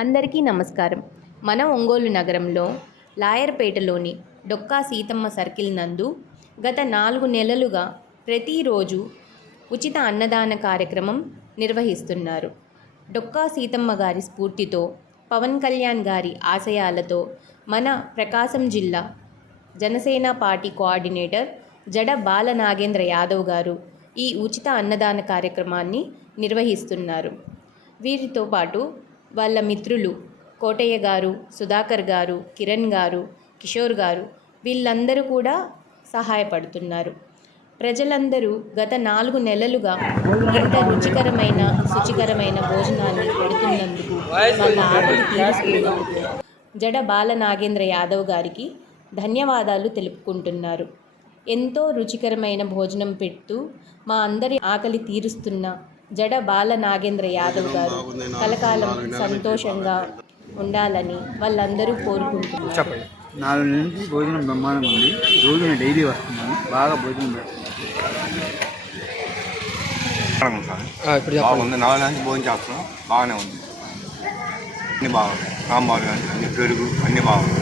అందరికీ నమస్కారం. మన ఒంగోలు నగరంలో లాయర్పేటలోని డొక్కా సీతమ్మ సర్కిల్ నందు గత 4 నెలలుగా ప్రతిరోజు ఉచిత అన్నదాన కార్యక్రమం నిర్వహిస్తున్నారు. డొక్కా సీతమ్మ గారి స్ఫూర్తితో, పవన్ కళ్యాణ్ గారి ఆశయాలతో మన ప్రకాశం జిల్లా జనసేన పార్టీ కోఆర్డినేటర్ జడ బాల నాగేంద్ర యాదవ్ గారు ఈ ఉచిత అన్నదాన కార్యక్రమాన్ని నిర్వహిస్తున్నారు. వీరితో పాటు వాళ్ళ మిత్రులు కోటయ్య గారు, సుధాకర్ గారు, కిరణ్ గారు, కిషోర్ గారు వీళ్ళందరూ కూడా సహాయపడుతున్నారు. ప్రజలందరూ గత 4 నెలలుగా ఇంత రుచికరమైన శుచికరమైన భోజనాన్ని పెడుతున్నందుకు, వాళ్ళ ఆకలి తీరుస్తున్నందుకు జడ బాల నాగేంద్ర యాదవ్ గారికి ధన్యవాదాలు తెలుపుకుంటున్నారు. ఎంతో రుచికరమైన భోజనం పెడుతూ మా అందరి ఆకలి తీరుస్తున్న జడ బాల నాగేంద్ర యాదవ్ గారు కలకాలం సంతోషంగా ఉండాలని వాళ్ళందరూ కోరుకుంటున్నారు. 4 నెలల నుంచి భోజనం బ్రహ్మాండంగా ఉంది. రోజు నేను డైలీ వస్తున్నాను, బాగా భోజనం ఇప్పుడు బాగుంది. 4 నెలల నుంచి భోజనం చేస్తున్నాం, బాగానే ఉంది. అన్నీ బాగుంది. సాంబార్ కానీ అన్ని పెరుగు అన్నీ బాగుంది.